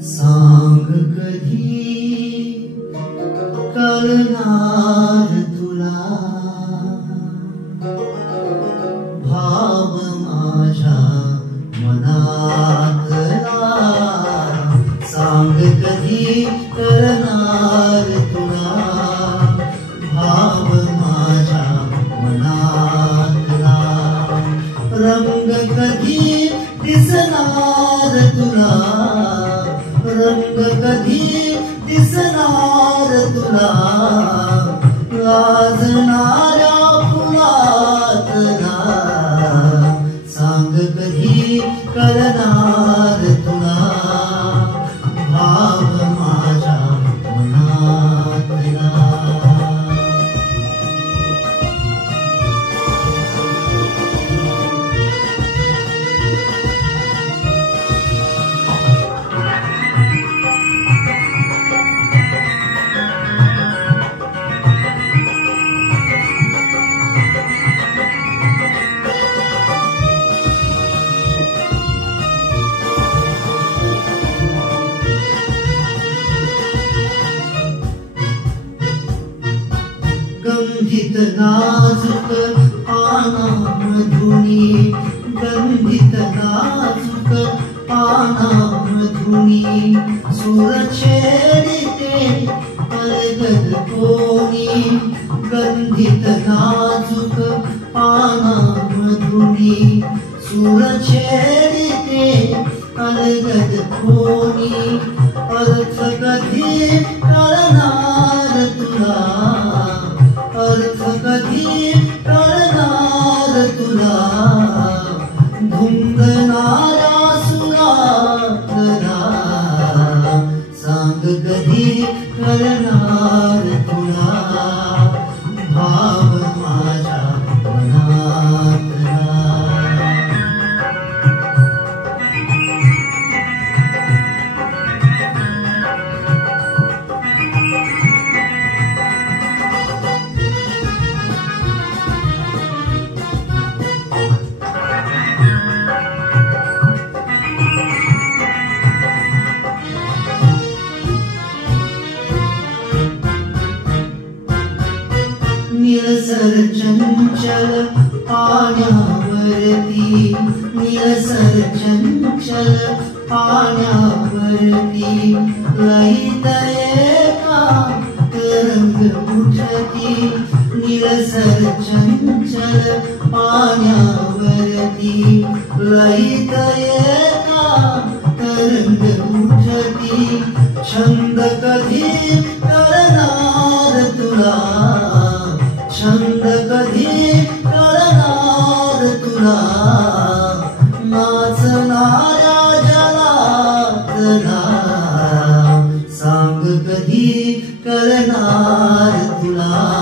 सांग कधी कळणार तुला भाव माझ्या मनातला सांग कधी कळणार तुला भाव माझ्या मनातला रंग कधी दिसणार तुला रंग कधी दिसणार तुला लाजणाऱ्या फुलातला सांग कधी कळणार तुला भाव माझ्या मनातला गंधित नाजुक पानामधुनी गंधित नाजुक पानामधुनी सूर छेडिते अलगद कोणी गंधित नाजुक पानामधुनी सूर छेडिते अलगद कोणी अर्थ कधी कळणार तुला अर्थ कधी कळणार तुला धुंदणाऱ्या सुरातला सांग कधी कळणार तुला भाव माझ्या मनातला निळसर चंचल पाण्यावरती निळसर चंचल पाण्यावरती लयीत एका तरंग उठती निळसर चंचल पाण्यावरती लयीत एका तरंग उठती छंद कधी कळणार तुला छंद कधी कळणार तुला नाचणाऱ्या जलातला सांग कधी कळणार तुला